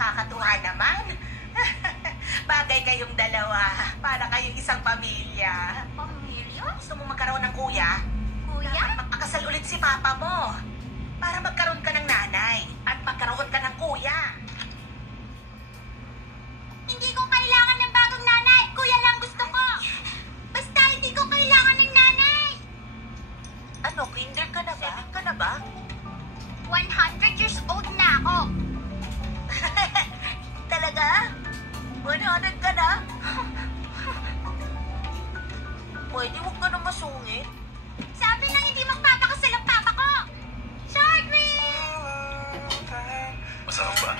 nakakatuwa naman. Bagay kayong dalawa. Para kayong isang pamilya. Pamilya? Gusto mo magkaroon ng kuya? Kuya? Magpakasal ulit si papa mo. Para magkaroon ka ng nanay. At magkaroon ka ng kuya. Hindi ko kailangan ng bagong nanay. Kuya lang gusto ko. Basta hindi ko kailangan ng nanay. Ano, kinder ka na ba? Ka na ba? 100 years old na ako. Talaga? 100 ka na? Pwede huwag ka na masungit. Sabi nang hindi magpapakasal ang papa ko. Short rib! Masarap ba?